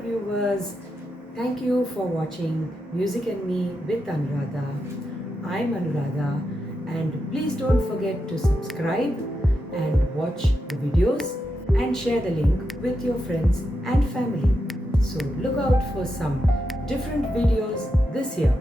viewers. Thank you for watching Music and Me with Anuradha. I'm Anuradha, and please don't forget to subscribe and watch the videos and share the link with your friends and family. So look out for some different videos this year.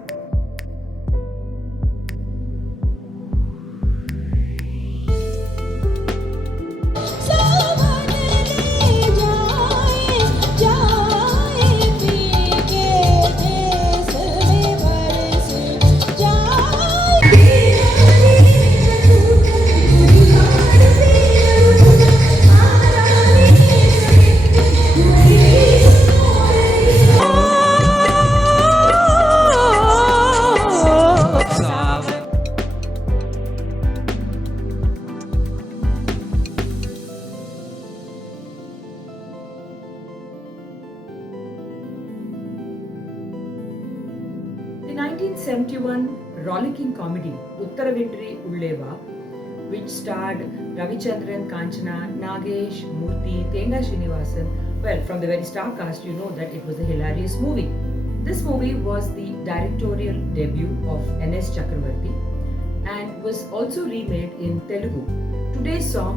The 1971 rollicking comedy Uttaravindri Ulleva, which starred Ravichandran, Kanchana, Nagesh, Murthy, Tenga Srinivasan. Well, from the very star cast, you know that it was a hilarious movie. This movie was the directorial debut of N.S. Chakravarti and was also remade in Telugu. Today's song,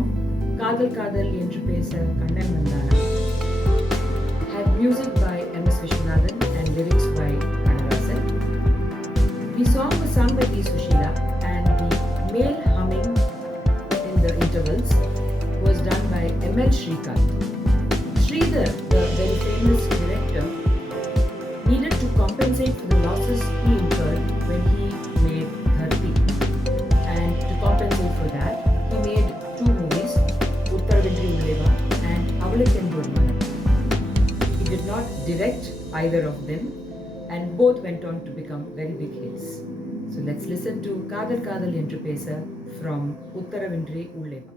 Kadal Kadal Endru Pesa Kannan Vandana, had music by M.S. Vishwanathan and lyrics by Kannadasan. The song was sung by P. Sushila, and the male humming in the intervals was done by M.L. Shrikant. Sridhar, the very famous director, needed to compensate for the losses he incurred when he made Dharti. And to compensate for that, he made two movies, Uttaravindri Ulleva and Avalakkendu Oru Manam. He did not direct either of them, and both went on to become very big hits. So let's listen to Kadal Kadal Endru Pesa from Uttaravindri Ulleva.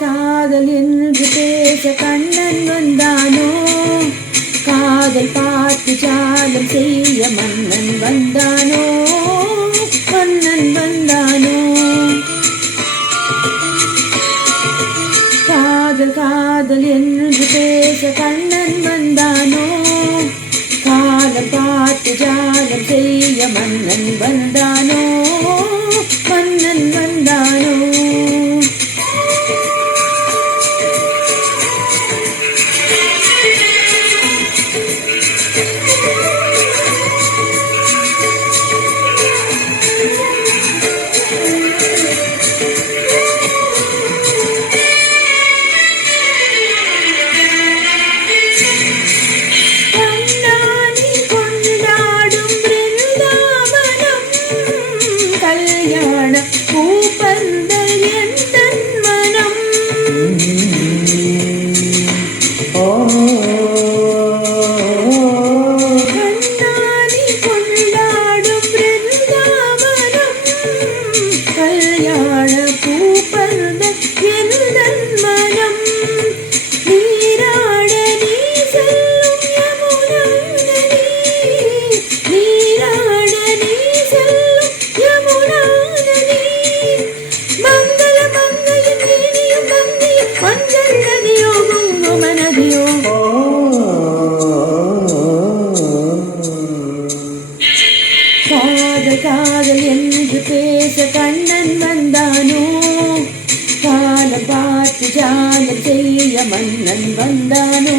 காதல் என்று பேச கண்ணன் வந்தானோ, காதல் பார்த்து ஜாலம் செய்ய மன்னன் வந்தானோ, மன்னன் வந்தானோ. காதல் என்று பேச கண்ணன் வந்தானோ, காதல் பார்த்து ஜாலம் செய்ய மன்னன் வந்தானோ, மன்னன் வந்தானோ. காதல் என்று பேச கண்ணன் வந்தானோ, காலம் பார்த்து ஜாலம் செய்ய மன்னன் வந்தானோ.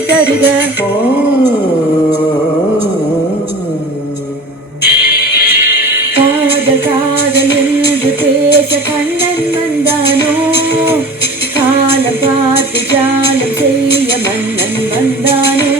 தருக. காதல் காதல் என்று பேச கண்ணன் வந்தானோ, காலம் பார்த்து ஜாலம் செய்ய மன்னன் வந்தானோ.